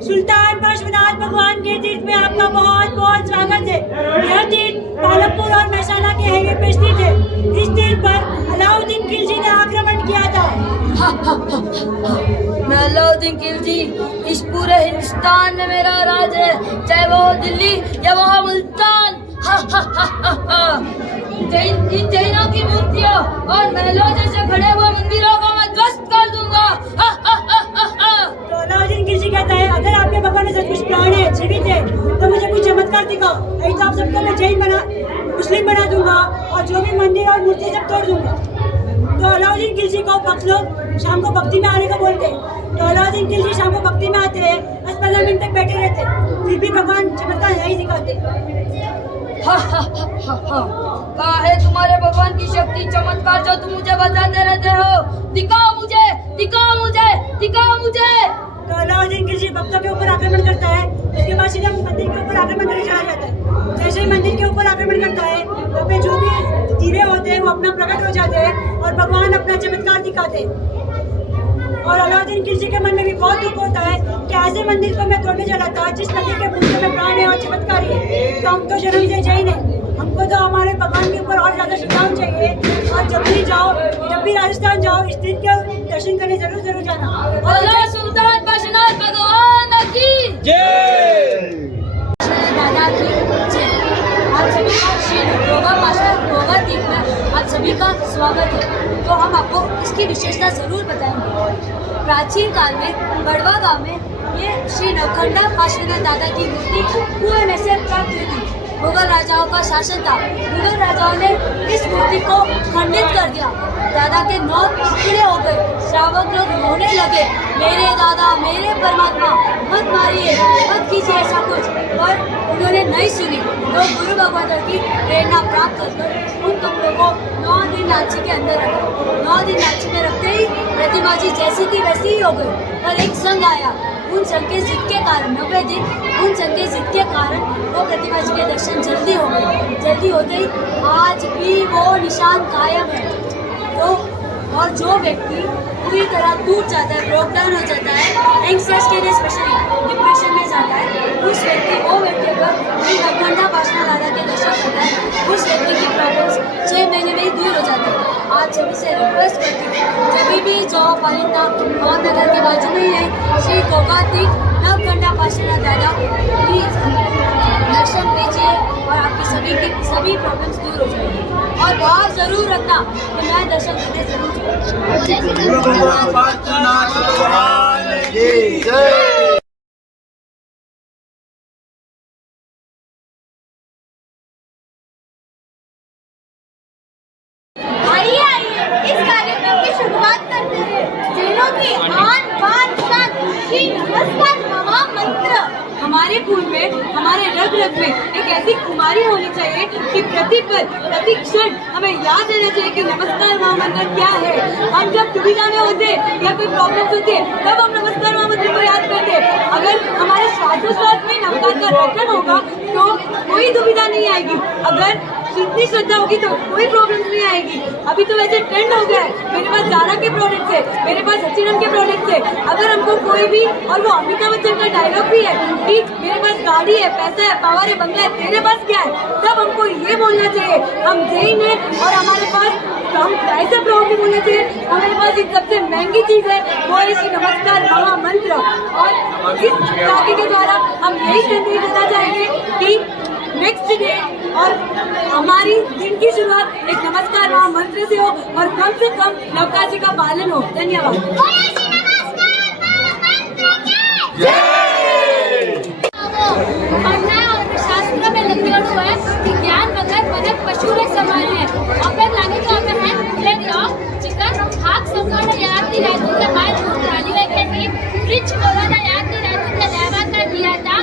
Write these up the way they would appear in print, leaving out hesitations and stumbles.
सुल्तान पार्श्वनाथ भगवान के तीर्थ में आपका बहुत बहुत स्वागत है। यह तीर्थ पालमपुर और महसाना के हाईवे पे स्थित है। इस तीर्थ पर अलाउद्दीन खिलजी ने आक्रमण किया था। मैं अलाउद्दीन खिलजी, इस पूरे हिंदुस्तान में मेरा राज है, चाहे वो दिल्ली या वह मुल्तान। इन जैनों की मूर्तियों और महलों जैसे खड़े हुए मंदिरों को मैं ध्वस्त कर दूंगा। तो अलाउद्दीन खिलजी कहता है, अगर आपके भगवान में सचमुच प्राण है, जीवित है, तो मुझे कुछ चमत्कार दिखाओ, नहीं तो आप सबको मैं जैन मुस्लिम बना दूंगा और जो भी मंदिर और मूर्ति सब तोड़ दूंगा। तो अलाउद्दीन खिलजी को भक्त लोग शाम को भक्ति में आने को बोलते हैं। तो अलाउद्दीन खिलजी शाम को भक्ति में आते हैं, 10-15 मिनट तक बैठे रहते, फिर भी भगवान चमत्कार नहीं दिखाते। कहाँ है तुम्हारे भगवान की शक्ति, चमत्कार जो तुम मुझे बताते रहते हो? दिखाओ मुझे, दिखाओ मुझे, दिखाओ मुझे। तो अलाउद्दीन खिलजी भक्तों के ऊपर आक्रमण करता है। उसके बाद सीधा मंदिर के ऊपर आक्रमण करने चला जाता है। जैसे ही मंदिर के ऊपर आक्रमण करता है, वहाँ पे जो भी दीवे होते हैं वो अपना प्रकट हो जाते हैं और भगवान अपना चमत्कार दिखाते हैं। और अलाउद्दीन खिलजी के मन में भी बहुत दुख होता है कि ऐसे मंदिर को मैं तोड़ने चला था जिस मंदिर के मूर्ति में प्राण है और चमत्कार है। तो हम तो जन्म से जैन है, हमको तो हमारे भगवान के ऊपर और ज्यादा श्रद्धांजलि चाहिए। और जब भी राजस्थान जाओ, इस दिन के दर्शन करने जरूर जाना। और सुल्तान पार्श्वनाथ भगवान की जय। दादा की जय। आप सभी का श्री गोगा पार्श्वनाथ तीर्थ में आप सभी का स्वागत है। तो हम आपको इसकी विशेषता जरूर बताएंगे। प्राचीन काल में गढ़वा गांव में ये श्री नवखंडा पार्श्वनाथ दादा की मूर्ति कुएं में से प्राप्त हुई थी। मुगल राजाओं का शासन था। मुगल राजाओं ने इस मूर्ति को खंडित कर दिया। दादा के 9 टुकड़े हो गए। श्रावक लोग रोने लगे, मेरे दादा, मेरे परमात्मा, मत मारिए, मत कीजिए ऐसा कुछ। पर उन्होंने नहीं सुनी। तो गुरु भगवत की प्रेरणा प्राप्त कर उन कपड़ों को 9 दिन लाची के अंदर रखा। 9 दिन लाची में रखते ही प्रतिमा जी जैसी थी वैसी ही हो गई। पर एक संग आया, उन संग के जिद के कारण 90 दिन उन संग के जिद के कारण वो प्रतिमा जी के दर्शन जल्दी हो गए। जल्दी होते ही आज भी वो निशान कायम है। तो और जो व्यक्ति पूरी तरह टूट जाता है, ब्रेक डाउन हो जाता है, एंग्जाइटी के लिए स्पेशली डिप्रेशन में जाता है, उस वो व्यक्ति अगर नवखंडा पार्श्वनाथ दादा के दर्शन करता है, उस व्यक्ति की प्रॉब्लम्स 6 महीने में ही दूर हो जाती है। आप सभी से रिक्वेस्ट करती हूँ, जब भी जाओ पालिंदा और नगर के बाजू में ही है श्री गोगा तीर्थ नवखंडा पार्श्वनाथ दादा, प्लीज दर्शन कीजिए और आपकी सभी प्रॉब्लम्स दूर हो जाएगी। और बाहर जरूर रखना तो मैं दर्शन करने जरूर जाऊँगी। इस कार्यक्रम की शुरुआत करते हैं। जैनों की आन बान शान श्री नमस्कार महामंत्र। हमारे खून में, हमारे रग रग में एक ऐसी कुमारी होनी चाहिए कि प्रति पल प्रति क्षण हमें याद रहना चाहिए कि नमस्कार महामंत्र क्या है। हम जब दुविधा में होते या कोई प्रॉब्लम होती है तब हम नमस्कार महामंत्र को याद करते हैं। अगर हमारे श्वासोच्छ्वास में नमस्कार का रटन होगा तो कोई दुविधा नहीं आएगी। अगर इतनी श्रद्धा होगी तो कोई प्रॉब्लम नहीं आएगी। अभी तो वैसे ट्रेंड हो गया है, मेरे पास ज़ारा के प्रोडक्ट्स है, मेरे पास H&M के प्रोडक्ट्स है। अगर हमको कोई भी, और वो अमिताभ बच्चन का डायलॉग भी है कि मेरे पास गाड़ी है, पैसा है, पावर है, बंगला है, तेरे पास क्या है, तब हमको ये बोलना चाहिए हम जैन है और हमारे पास हम ऐसे प्राउड बोलना चाहिए हमारे पास एक सबसे महंगी चीज है वो है श्री नमस्कार महामंत्र। और इस कार्य के द्वारा हम यही संदेश देना चाहेंगे कि नेक्स्ट डे और हमारी दिन की शुरुआत एक नमस्कार महामंत्र से हो और कम से कम नवका जी का पालन हो। धन्यवाद। शास्त्र में लिखा हुआ है कि ज्ञान भगत मनक पशु में समान है। अपन लागे तो अपन है प्लेट रॉक चिकन हाक संकट याद दी रातों के बाद उठाली हुए के टीम फ्रिज कोरोना याद दी रातों के लेवा का दिया था।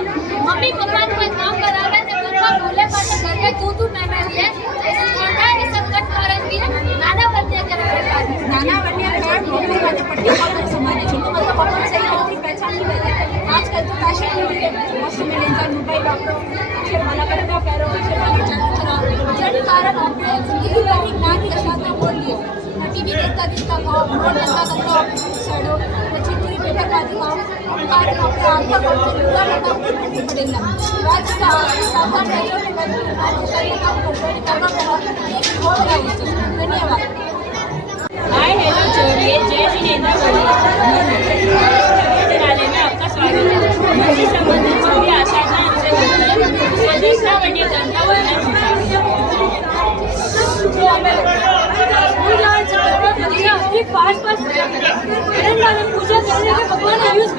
मम्मी पापा को काम करावे तो पापा बोले पर घर के तू मैं लिए इस छोटा ये सब कट करन की नाना बनते करावे नाना बनने के बाद पिस्ता खाओ, गंदा गंदा सड़ो, चिकनी पेपर बाजी खाओ, और अपने आंखों को पूरा लगाओ पड़ेगा। आज का सावधान रहिए, आज शरीर का कंट्रोल करना पड़ेगा। एक हो गया इससे। धन्यवाद। हाय हेलो जोड़िए, जय जिनेंद्र विद्यालय में आपका स्वागत है। मुझे संबंधित जो भी आशंका हमसे होती है उसे देखना बढ़िया करना वर्णन होता है। फास्ट पूजा करने के भगवान यूज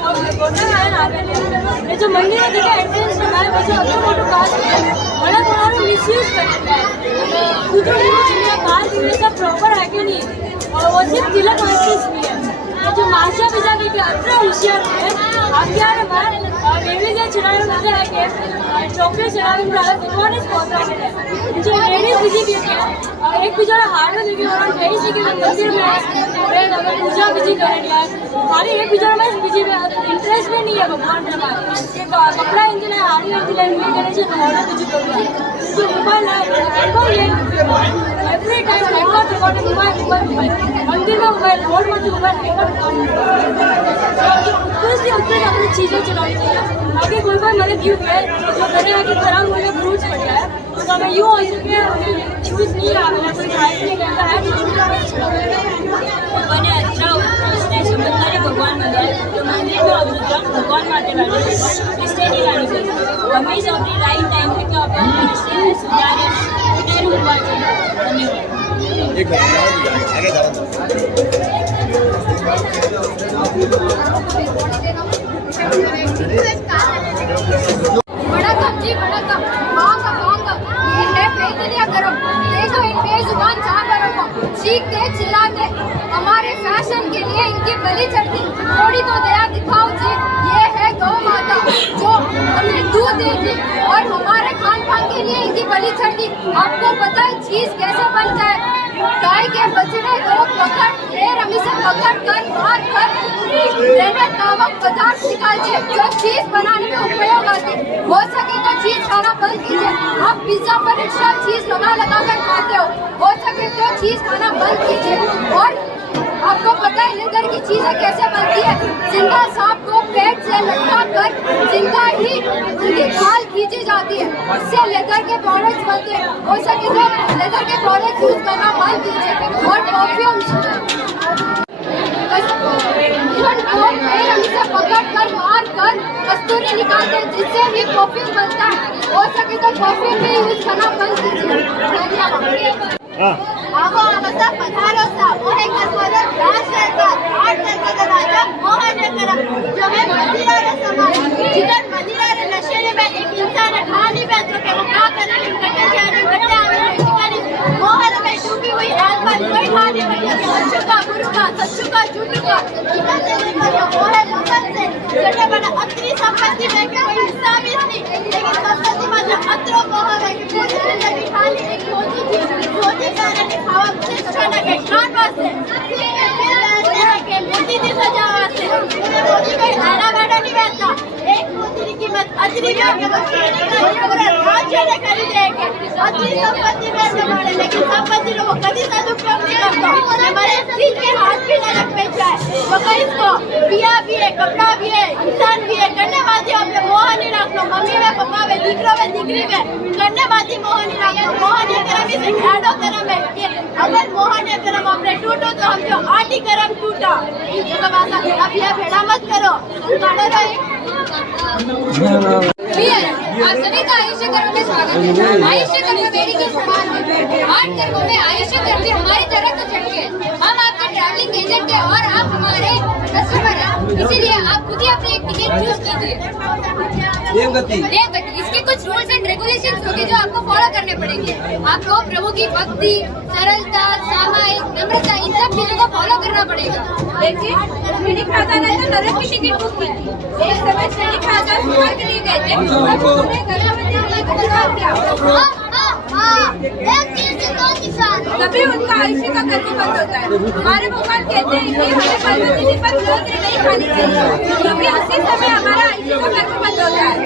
जो मंदिर में देखा एंट्रेंस बनाए वैसे अगर फोटो कास्ट बड़ा तुम्हारा मिसयूज करता है। बाहर सब प्रॉपर है कि नहीं, और वो सिर्फ तिलक वर्सेस भी है। जो माशा पिता की अल्ट्रा होशियार है आपके यार हमारे बेबी चुनाव में है कि चॉकलेट चुनाव में भगवान इस पौधा है जो लेडीज बिजी भी है। और एक गुजारा हार्ड में देखिए और कहीं से कि मंदिर में अगर पूजा बिजी करें यार खाली एक गुजारा में बिजी में इंटरेस्ट में नहीं है भगवान का कपड़ा इंजन है हाड़ी इंजन है इनके करने से नॉर्मल बिजी कर रहा है। जो मोबाइल है एवरी टाइम हैकअप रिकॉर्डिंग मोबाइल मंदिर में मोबाइल रोड में मोबाइल हैकअप उत्कृष्ट अपनी चीज़ें चलानी चाहिए। आगे कोई मदद यूँ है जो करे है कि खराब होने फ्रूट्स बढ़ गया है तो हमें यूँ हो सके यूज़ नहीं आना कोई खाए नहीं करता है बने अच्छा उत्कृष्ट चमत्कारी भगवान बनाए तो मंदिर में अभिरुद्ध भगवान माते लाने इसलिए नहीं लानी चाहिए। हमेशा अपनी राइट टाइम पे क्या अपने सुधारे देर हुआ चाहिए। बड़ा कप जी बड़ा कप मांग ये है बेदलिया गरम देखो इन बेजुबान जानवरों को चीखते चिल्लाते हमारे फैशन के लिए इनकी बलि चढ़ती थोड़ी तो दया दिखाओ जी। ये है गौ माता जो हमें दूध देती और हमारे खान पान के लिए इनकी बलि चढ़ती। आपको पता है चीज कैसे बनता है? गाय के बछड़े को पकड़ रमी से पकड़ कर मार कर नामक पदार्थ निकालते जो चीज बनाने में उपयोग आते। हो सके तो चीज खाना बंद कीजिए। आप पिज्जा पर एक्स्ट्रा चीज लगा कर खाते हो सके तो चीज खाना बंद कीजिए। और आपको पता है लेदर की चीजें कैसे बनती है? जिंदा सांप को पेट से लटका कर जिंदा ही उनकी खाल खींची जाती है, उससे लेदर के प्रोडक्ट्स बनते हैं। हो सके तो लेदर के प्रोडक्ट यूज करना बंद कीजिए। और परफ्यूम से पकड़ कर मार कर कस्तूरी निकालते हैं जिससे ही परफ्यूम बनता है। हो सके तो परफ्यूम भी यूज करना बंद कीजिए। आगो आगोसा पधारो सा मोहे कसमोदर राजकर्ता आर्तकर्ता राजा मोहन करम जो है मदिरा रे समाज जिधर मदिरा रे नशे में एक इंसान ठानी में तो के क्या करने कटे जाने कटे आने शिकारी मोहन में डूबी हुई आत्मा कोई ठानी में सच्चू का गुरु का सच्चू का झूठू का इधर से मोहन लोगन से जड़े बड़ा अत्री संपत्ति में कोई हिस्सा भी नहीं लेकिन संपत्ति में अत्रो मोहन है पूरी जिंदगी खाली एक मोदी कारण दिखावा शिक्षा लगे खान वास्ते के मोदी की सजा वास्ते मोदी कोई आना बाड़ा नहीं रहता। एक मोदी की कीमत अजरी का पूरा राज्य ने खरीद लेके अजरी संपत्ति में संभाले लेकिन संपत्ति लोग कभी सदुपयोग नहीं करता। हमारे सीट के हाथ भी नरक में जाए तो कहीं इसको पिया भी है कपड़ा भी है इंसान भी है करने वाली अपने मोह नहीं रखना मम्मी में पापा में दिखरो में दिखरी में करने वाली मोह नहीं रखना मोह नहीं करम इसे खाड़ो करम है अगर मोह नहीं करम अपने टूटो तो हम जो आटी करम टूटा जगह बासा अब यह भेड़ा मत करो काढ़ो रहे। आप सभी का आयुष्य कर्म में स्वागत है। आयुष्य कर्म बेड़ी के समान है। 8 कर्मों में आयुष्य कर्म भी हमारी तरफ तो चढ़के हम आपके ट्रैवलिंग एजेंट है और आप हमारे कस्टमर हैं, इसीलिए आप खुद ही अपने एक टिकट चूज कीजिए। देवगति इसके कुछ रूल्स एंड रेगुलेशंस होंगे जो आपको फॉलो करने पड़ेंगे। आपको प्रभु की भक्ति, सरलता, सामायिक, नम्रता इन सब चीजों को फॉलो करना पड़ेगा। देखिए श्रीनिक राजा ने तो नरक की टिकट बुक की थी। एक समय श्रीनिक राजा कुमार के लिए गए थे तभी उनका आयुष्य का गति बंद होता है। हमारे भगवान कहते हैं कि हमें पार्वती पर रोटी नहीं खानी चाहिए क्योंकि उसी समय हमारा आयुष्य का गति बंद होता है।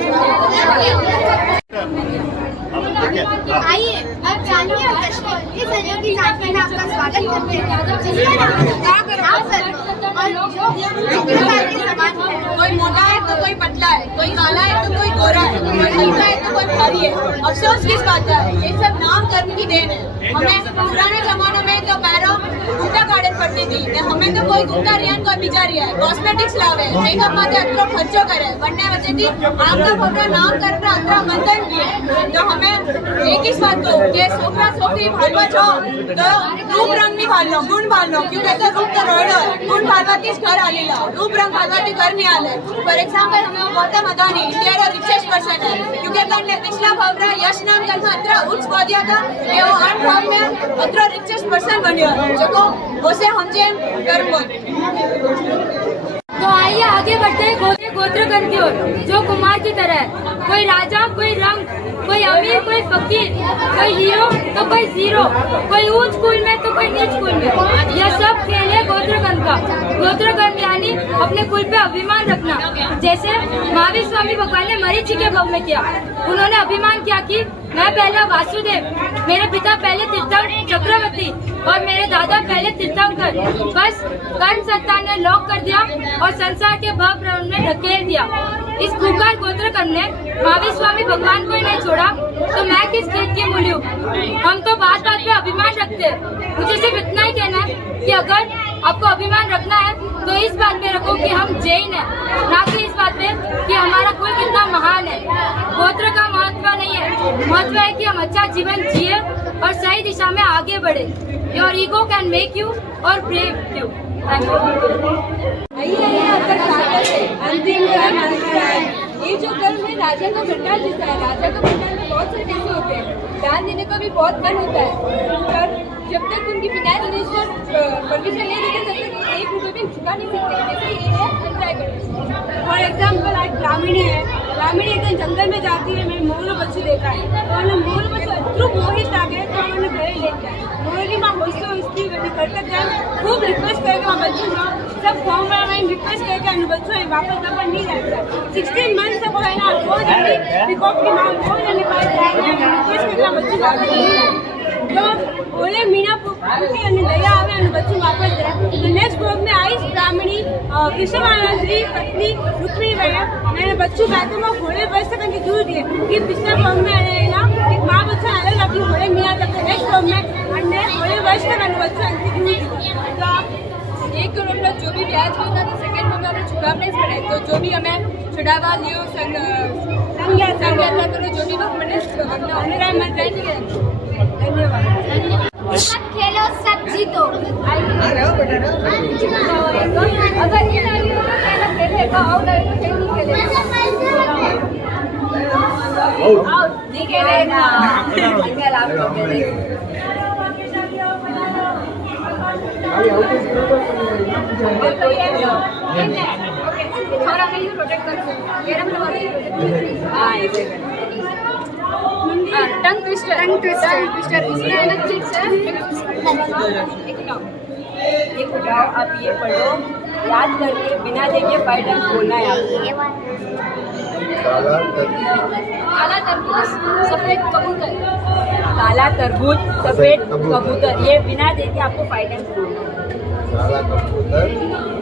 आइए अब जानिए और कश्मीर इस अनोखी झांकी में आपका स्वागत करते हैं जिसमें नाम सर्व और जो प्रकार के समान है। कोई मोटा है तो कोई पतला है, कोई काला है तो कोई गोरा है, कोई हल्का है तो कोई भारी है। अफसोस किस बात का है, ये सब नाम कर्म की देन है। हमें पुराने जमानों में तो पैरों घूमता गार्डन पड़ती थी ने हमें तो कोई घूमता रियान कोई बिजा रिया है, कॉस्मेटिक्स लावे मेकअप माथे अतरो खर्चो करे बनने वजह थी आपका फकरा नाम कर्म अतरा बंधन भी है। तो हमें एक ही बात को कि छोकरा छोकरी भालवा छो तो रूप रंग नहीं भाल लो गुण भाल लो, क्यों कहते रूप तो रोड़ो है गुण भालवाती घर आली ला रूप रंग भालवाती घर नहीं आले। फॉर एग्जांपल हमें गौतम अदानी इंडिया रा रिचेस्ट पर्सन है क्योंकि तने पिछला भावरा यश नाम कर्म अतरा उच्च पहुंचा था ये वो 8 भाव में अतरा रिचेस्ट पर्सन बनियो जो उसे हमजे कर्म। तो आइए आगे बढ़ते हैं गोत्रगण की ओर जो कुमार की तरह है। कोई राजा, कोई रंग, कोई अमीर, कोई फकीर, कोई हीरो तो कोई जीरो, कोई ऊंच कुल में तो कोई नीच कुल में। यह सब खेल है गोत्रगण का। गोत्रगण यानी अपने कुल पे अभिमान रखना, जैसे महावीर स्वामी भगवान ने मरीचि के भव में किया। उन्होंने अभिमान किया कि मैं पहला वासुदेव, मेरे पिता पहले तीर्थंकर चक्रवर्ती और मेरे दादा पहले तीर्थंकर। बस कर्ण संतान ने लॉक कर दिया और संसार के भव प्रवण में ढकेल दिया। इस कुकार गोत्रकर्ण ने महावीर स्वामी भगवान को ही नहीं छोड़ा तो मैं किस खेत की मूली हूँ। हम तो बात बात पे अभिमान रखते हैं। मुझे सिर्फ इतना ही कहना है कि अगर आपको अभिमान रखना है तो इस बात पे रखो कि हम जैन हैं, ना कि इस बात पे कि हमारा कुल कितना महान है। गोत्र का महत्व नहीं है, महत्व है कि हम अच्छा जीवन जिए और सही दिशा में आगे बढ़े। Your ego can make you और ब्रेक यू। थैंक अंतिम कर्म अनुष्ठान। ये जो कर्म है राजा का भंडार जैसा है। राजा का भंडार में बहुत सारे पैसे होते हैं, दान देने का भी बहुत मन होता है, पर जब तक उनकी फिनांस मिनिस्टर परमिशन नहीं देते तब तक 1 रुपये भी चुका नहीं सकते। जैसे ये है पंचायत कर। फॉर एग्जाम्पल आज ग्रामीणी है, ग्रामीणी एकदम जंगल में जाती है, मैंने मोर बच्चू देखा है तो मैंने मोर बच्चू इतरू मोहित लागे तो मैंने घरे लेके आए मोरी माँ होस्तो इसकी करते जाए खूब रिक्वेस्ट करके वहाँ बच्चू सब फॉर्म में मैंने रिक्वेस्ट करके बच्चों वापस नंबर नहीं रहता 16 मंथ तक है ना रोज रिकॉर्ड की माँ रोज रिक्वेस्ट करके बच्चू वापस नहीं आए तो बोले मीना पुटी અને દયા આવે અને બચ્ચું વાપસ જાય તો નેક્સ્ટ ગ્રુપ में आई ब्राह्मणी विश्वमानंदी पत्नी रुक्मी वया मैंने बच्चों बैठे में होले वर्ष तक की दूर दिए कि पिछले ग्रुप में आने ना एक माँ बच्चा अलग लगी होले मीना तक नेक्स्ट ग्रुप में अन्य होले वर्ष तक बच्चों की दूर दिए। तो 1 करोड़ का जो भी ब्याज होता तो सेकंड में हमें चुकावना ही पड़े। तो जो भी हमें छुड़ावा लियो संज्ञा करो जो भी वक्त मैंने ऑनलाइन में रहेंगे। धन्यवाद। सब खेलो सब जीतो। अगर ये नहीं होगा खेलना खेलेगा और नहीं खेलेगा नहीं खेलेगा अंकल आपको खेलेगा। थोड़ा नहीं प्रोटेक्ट कर टंग ट्विस्टर इसमें अलग चीज है। एक उठाओ आप ये पढ़ो याद करके बिना देखे 5 टाइम्स बोलना है आपको। काला तरबूज सफेद कबूतर। काला तरबूज सफेद कबूतर ये बिना देखे आपको 5 टाइम्स बोलना है।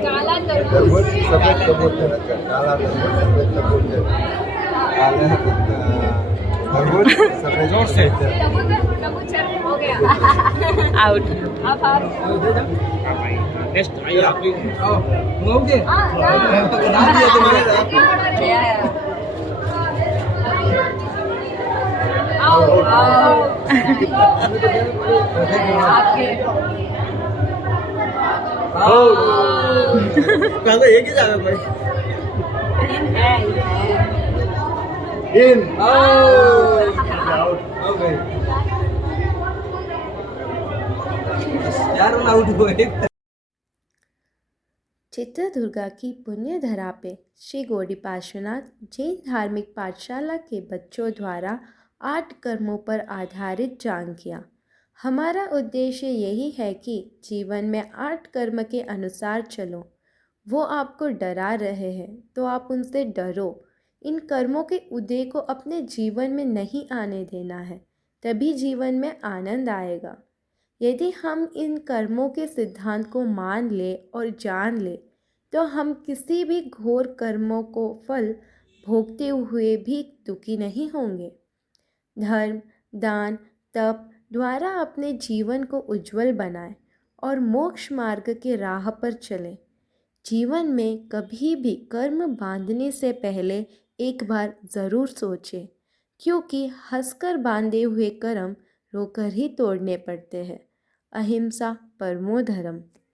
काला तरबूज सफेद कबूतर। काला तरबूज सफेद कबूतर। काला तरबूज सफेद जोर से कबूतर हो गया आउट। अब नेक्स्ट आइए आप मुझे नाम दिया तुम्हारे आओ आओ आपके पहले एक ही जगह पर इन आउट हो गए यार आउट हो गए। चित्रदुर्गा की पुण्य धरा पे श्री गौड़ी पार्श्वनाथ जैन धार्मिक पाठशाला के बच्चों द्वारा 8 कर्मों पर आधारित झांकियाँ। हमारा उद्देश्य यही है कि जीवन में 8 कर्म के अनुसार चलो। वो आपको डरा रहे हैं तो आप उनसे डरो। इन कर्मों के उदय को अपने जीवन में नहीं आने देना है। तभी जीवन में आनंद आएगा। यदि हम इन कर्मों के सिद्धांत को मान ले और जान ले तो हम किसी भी घोर कर्मों को फल भोगते हुए भी दुखी नहीं होंगे। धर्म, दान, तप द्वारा अपने जीवन को उज्जवल बनाएं और मोक्ष मार्ग के राह पर चलें। जीवन में कभी भी कर्म बांधने से पहले एक बार ज़रूर सोचें, क्योंकि हंसकर बांधे हुए कर्म रोकर ही तोड़ने पड़ते हैं। अहिंसा परमो धर्म।